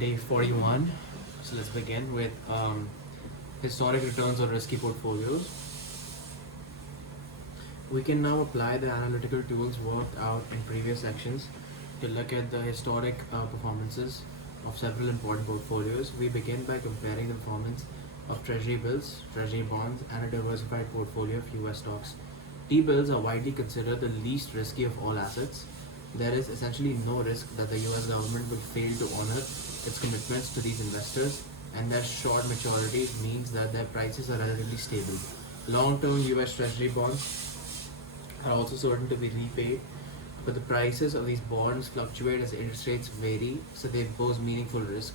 Day 41. So let's begin with historic returns on risky portfolios. We can now apply the analytical tools worked out in previous sections to look at the historic performances of several important portfolios. We begin by comparing the performance of treasury bills, treasury bonds, and a diversified portfolio of US stocks. T bills are widely considered the least risky of all assets. There is essentially no risk that the US government will fail to honor its commitments to these investors, and their short maturity means that their prices are relatively stable. Long term US Treasury bonds are also certain to be repaid, but the prices of these bonds fluctuate as interest rates vary, so they pose meaningful risk.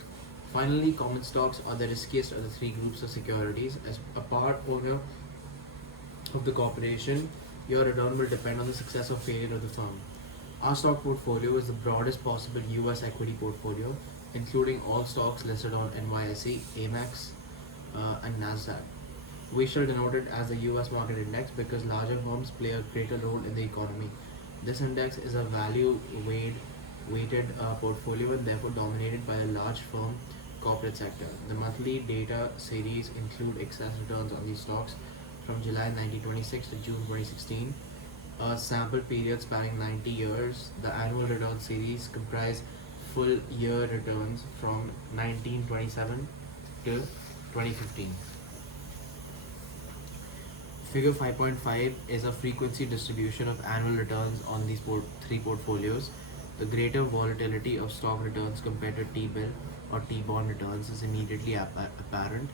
Finally, common stocks are the riskiest of the three groups of securities. As a part owner of the corporation, your return will depend on the success or failure of the firm. Our stock portfolio is the broadest possible US equity portfolio, including all stocks listed on NYSE, AMEX, and NASDAQ. We shall denote it as the US market index because larger firms play a greater role in the economy. This index is a weighted portfolio and therefore dominated by a large firm corporate sector. The monthly data series include excess returns on these stocks from July 1926 to June 2016, a sample period spanning 90 years. The annual return series comprise full year returns from 1927 to 2015. Figure 5.5 is a frequency distribution of annual returns on these three portfolios. The greater volatility of stock returns compared to T-bill or T-bond returns is immediately apparent.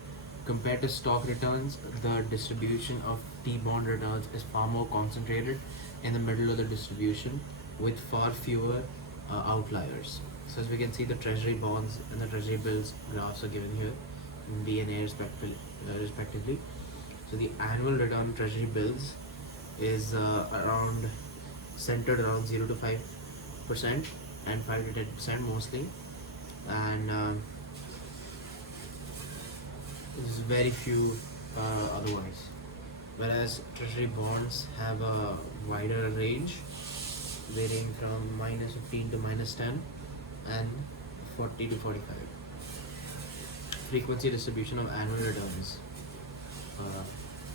Compared to stock returns, the distribution of T-bond returns is far more concentrated in the middle of the distribution with far fewer outliers. So as we can see, the treasury bonds and the treasury bills graphs are given here in B and A respectively. So the annual return on treasury bills is around centered around 0 to 5% and 5 to 10% mostly, and there's very few otherwise. Whereas treasury bonds have a wider range, they range from minus 15 to minus 10 and 40 to 45. Frequency distribution of annual returns.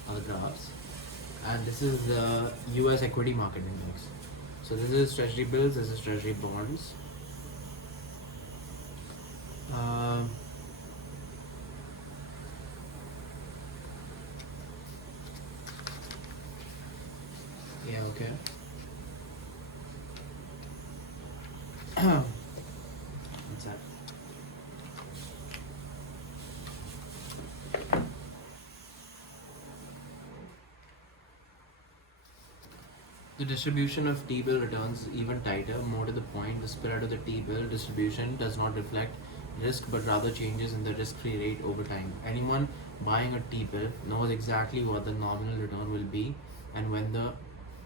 Other graphs, and this is the US equity market index. So this is treasury bills, this is treasury bonds. Um, yeah, okay. What's that? The distribution of T-bill returns is even tighter. More to the point, the spread of the T-bill distribution does not reflect risk but rather changes in the risk-free rate over time. Anyone buying a T-bill knows exactly what the nominal return will be, and when the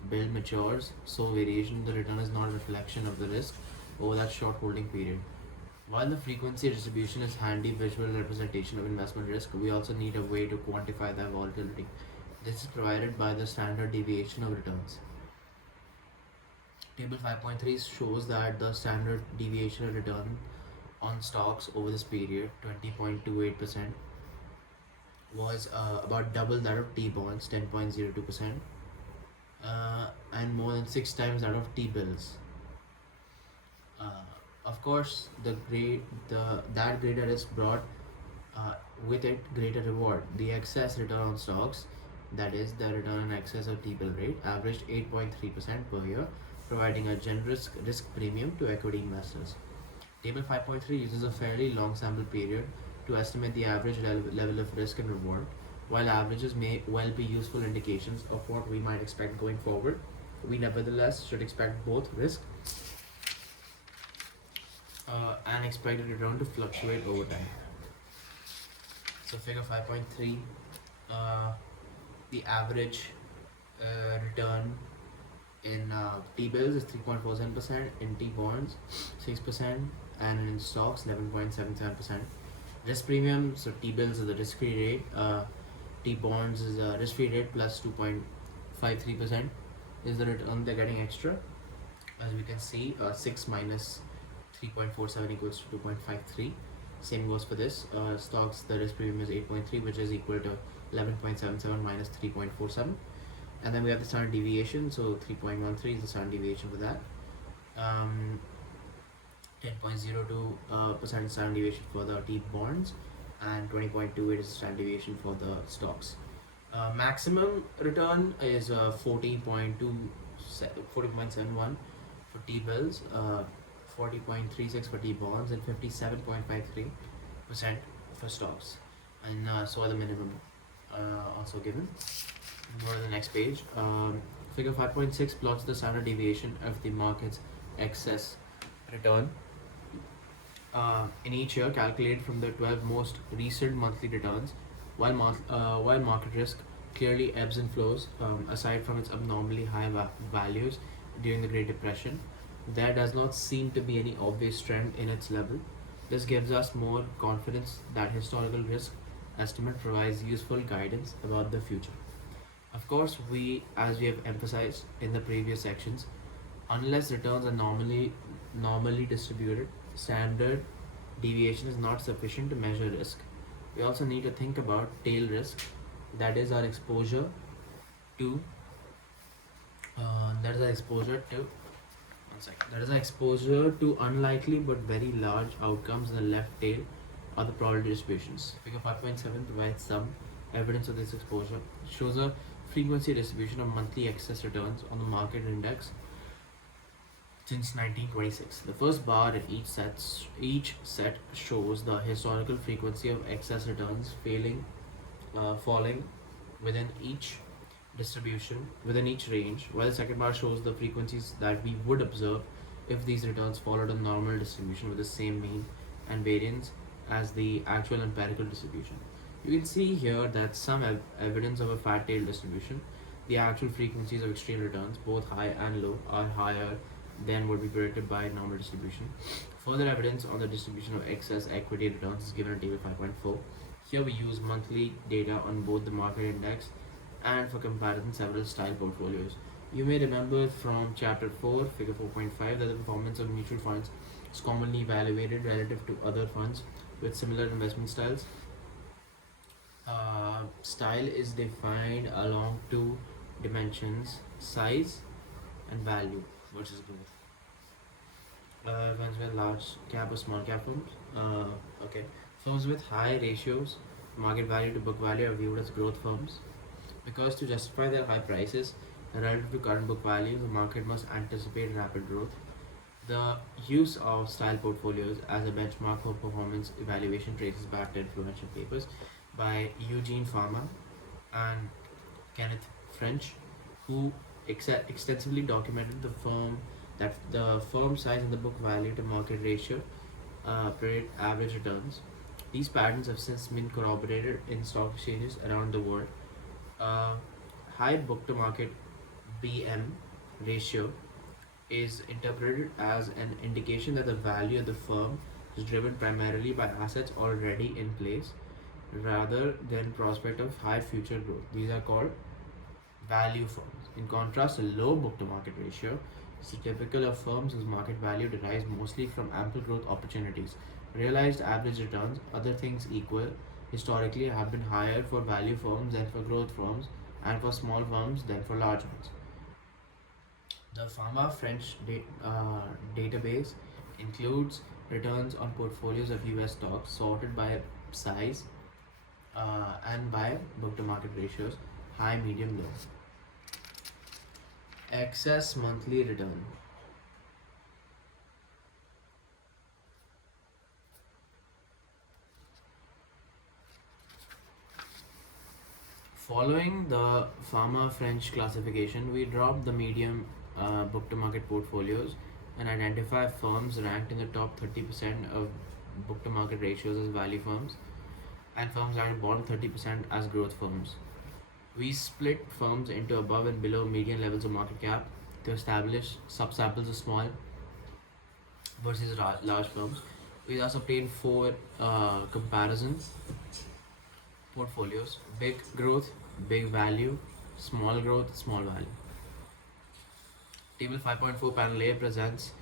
bill matures, so variation in the return is not a reflection of the risk over that short holding period. While the frequency distribution is handy visual representation of investment risk, we also need a way to quantify that volatility. This is provided by the standard deviation of returns. Table 5.3 shows that the standard deviation of return on stocks over this period, 20.28%, was about double that of T bonds, 10.02%, and more than six times that of T bills. Uh, of course, that greater risk brought with it greater reward. The excess return on stocks, that is, the return in excess of T bill rate, averaged 8.3% per year, providing a generous risk premium to equity investors. Table 5.3 uses a fairly long sample period to estimate the average level of risk and reward. While averages may well be useful indications of what we might expect going forward, we nevertheless should expect both risk and expected return to fluctuate over time. So, figure 5.3, uh, the average return in T bills is 3.47%, in T bonds 6%, and in stocks 11.77%. Risk premium, so T bills is the risk free rate, T bonds is a risk free rate plus 2.53% is the return they're getting extra. As we can see, 6 minus 3.47 equals to 2.53. Same goes for this. Stocks, the risk premium is 8.3, which is equal to 11.77 minus 3.47. And then we have the standard deviation, so 3.13 is the standard deviation for that. 10.02% standard deviation for the T bonds, and 20.28 is the standard deviation for the stocks. Maximum return is 40.71 for T bills, 40.36 for T bonds, and 57.53% for stocks. And so are the minimum also given. Go to the next page. Figure 5.6 plots the standard deviation of the market's excess return in each year, calculated from the 12 most recent monthly returns. While market risk clearly ebbs and flows, aside from its abnormally high values during the Great Depression, there does not seem to be any obvious trend in its level. This gives us more confidence that historical risk estimate provides useful guidance about the future. Of course, as we have emphasized in the previous sections, unless returns are normally distributed, standard deviation is not sufficient to measure risk. We also need to think about tail risk, that is our exposure to unlikely but very large outcomes in the left tail or the probability distributions. Figure 5.7 provides some evidence of this exposure. It shows a frequency distribution of monthly excess returns on the market index since 1926. The first bar in each set shows the historical frequency of excess returns falling within each range, while the second bar shows the frequencies that we would observe if these returns followed a normal distribution with the same mean and variance as the actual empirical distribution. You can see here that some evidence of a fat tail distribution. The actual frequencies of extreme returns, both high and low, are higher than would be predicted by normal distribution. Further evidence on the distribution of excess equity returns is given in table 5.4. Here we use monthly data on both the market index and, for comparison, several style portfolios. You may remember from chapter 4, figure 4.5, that the performance of mutual funds is commonly evaluated relative to other funds with similar investment styles. Style is defined along two dimensions: size and value versus growth. Funds with large cap or small cap firms. Firms with high ratios, market value to book value, are viewed as growth firms because to justify their high prices relative to current book value, the market must anticipate rapid growth. The use of style portfolios as a benchmark for performance evaluation traces back to influential papers by Eugene Fama and Kenneth French, who extensively documented the firm size and the book value to market ratio predict average returns. These patterns have since been corroborated in stock exchanges around the world. High book to market BM ratio is interpreted as an indication that the value of the firm is driven primarily by assets already in place rather than prospect of high future growth. These are called value firms. In contrast, a low book to market ratio is typical of firms whose market value derives mostly from ample growth opportunities. Realized average returns, other things equal, historically have been higher for value firms than for growth firms, and for small firms than for large ones. The Fama French database includes returns on portfolios of US stocks sorted by size and by book to market ratios: high, medium, low. Excess monthly return. Following the Fama French classification, we dropped the medium book to market portfolios and identify firms ranked in the top 30% of book to market ratios as value firms and firms ranked bottom 30% as growth firms. We split firms into above and below median levels of market cap to establish subsamples of small versus large firms. We thus obtained four comparison portfolios: big growth, big value, small growth, small value. Table 5.4 panel A presents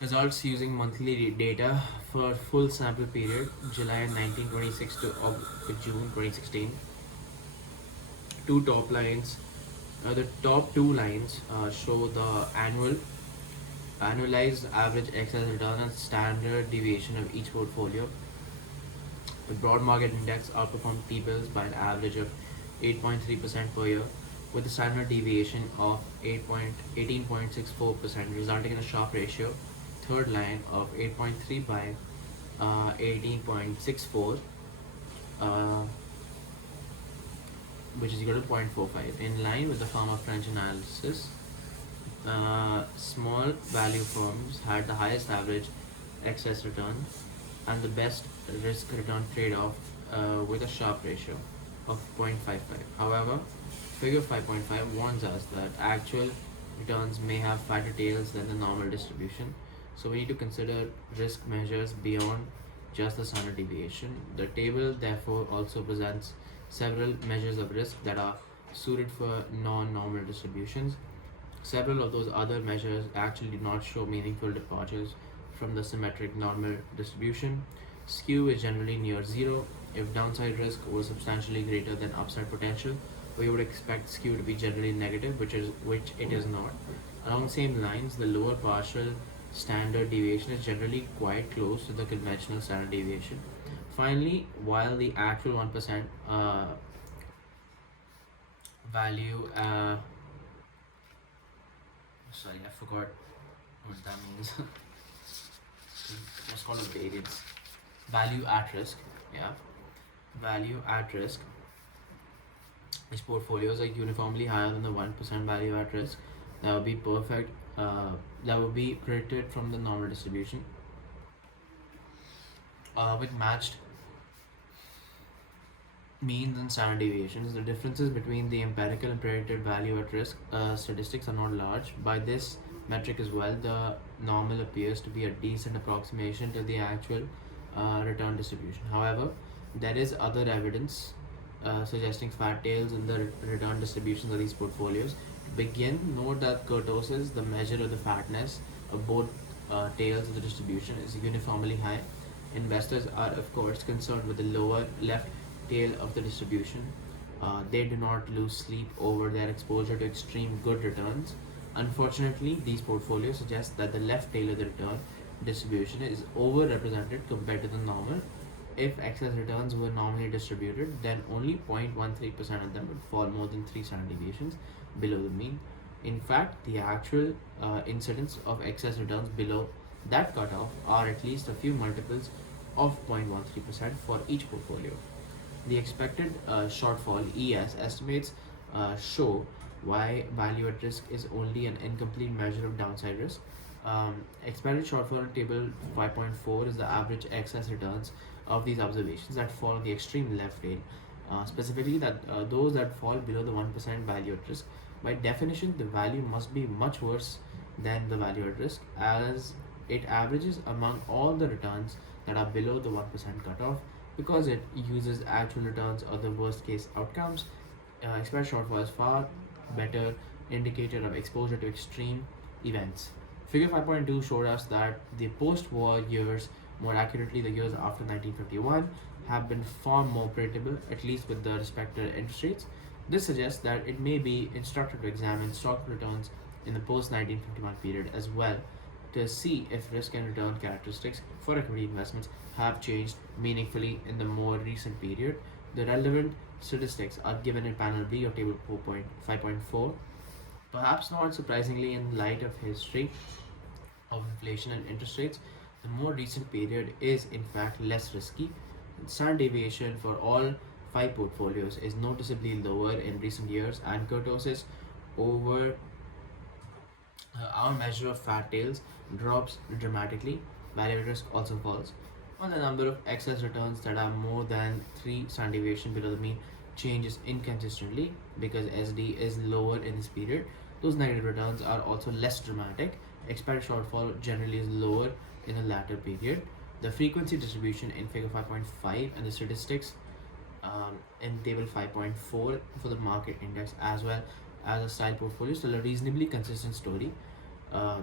Results using monthly data for full sample period July 1926 to June 2016. Two top lines, the top two lines show the annualized average excess return and standard deviation of each portfolio. The broad market index outperformed T-bills by an average of 8.3% per year, with a standard deviation of 18.64%, resulting in a Sharpe ratio, third line, of 8.3 by 18.64, uh, which is equal to 0.45. In line with the Farmer French analysis, small value firms had the highest average excess return and the best risk return trade off with a Sharpe ratio of 0.55. However, figure 5.5 warns us that actual returns may have fatter tails than the normal distribution, so we need to consider risk measures beyond just the standard deviation. The table therefore also presents several measures of risk that are suited for non-normal distributions. Several of those other measures actually do not show meaningful departures from the symmetric normal distribution. Skew is generally near zero. If downside risk was substantially greater than upside potential, we would expect skew to be generally negative, which it is not. Along the same lines, the lower partial standard deviation is generally quite close to the conventional standard deviation. Finally, while the actual 1% value, sorry, I forgot what that means. Let's call it variance. Value at risk, yeah. Value at risk. These portfolios are uniformly higher than the 1% value at risk. That would be perfect. That would be predicted from the normal distribution. With matched means and standard deviations, the differences between the empirical and predicted value at risk statistics are not large. By this metric as well, the normal appears to be a decent approximation to the actual return distribution. However, there is other evidence suggesting fat tails in the return distributions of these portfolios. To begin, note that kurtosis, the measure of the fatness of both tails of the distribution, is uniformly high. Investors are, of course, concerned with the lower left tail of the distribution. They do not lose sleep over their exposure to extreme good returns. Unfortunately, these portfolios suggest that the left tail of the return distribution is overrepresented compared to the normal. If excess returns were normally distributed, then only 0.13% of them would fall more than 3 standard deviations below the mean. In fact, the actual incidence of excess returns below that cutoff are at least a few multiples of 0.13% for each portfolio. The expected shortfall (ES) estimates show why value at risk is only an incomplete measure of downside risk. Expected shortfall in table 5.4 is the average excess returns of these observations that fall on the extreme left tail, specifically that those that fall below the 1% value at risk. By definition, the value must be much worse than the value at risk, as it averages among all the returns that are below the 1% cutoff. Because it uses actual returns or the worst case outcomes, expected shortfall is far better indicator of exposure to extreme events. Figure 5.2 showed us that the post-war years, more accurately the years after 1951, have been far more predictable, at least with the respective interest rates. This suggests that it may be instructive to examine stock returns in the post-1951 period as well, to see if risk and return characteristics for equity investments have changed meaningfully in the more recent period. The relevant statistics are given in panel B of table 5.4. Perhaps not surprisingly, in light of history of inflation and interest rates, the more recent period is in fact less risky. Standard deviation for all 5 portfolios is noticeably lower in recent years, and kurtosis over our measure of fat tails drops dramatically. Value at risk also falls. While the number of excess returns that are more than 3 standard deviation below the mean changes inconsistently because SD is lower in this period. Those negative returns are also less dramatic. Expected shortfall generally is lower in the latter period. The frequency distribution in figure 5.5 and the statistics in table 5.4 for the market index as well as a style portfolio tell a reasonably consistent story.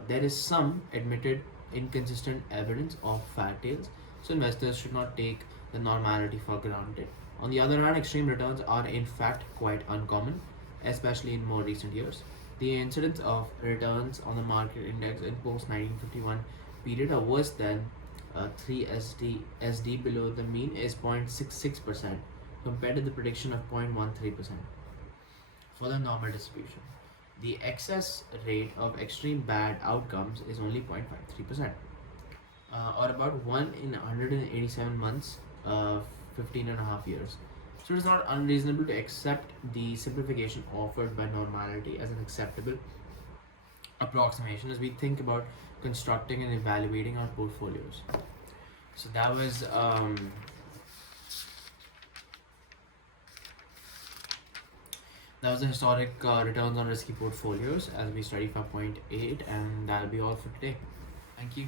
There is some admitted inconsistent evidence of fat tails, so investors should not take the normality for granted. On the other hand, extreme returns are in fact quite uncommon, especially in more recent years. The incidence of returns on the market index in post 1951 period are worse than 3 SD below the mean is 0.66% compared to the prediction of 0.13%. For the normal distribution, the excess rate of extreme bad outcomes is only 0.53%, or about 1 in 187 months, 15 and a half years. So it is not unreasonable to accept the simplification offered by normality as an acceptable approximation as we think about constructing and evaluating our portfolios. So that was the historic returns on risky portfolios as we study 5.8, and that'll be all for today. Thank you.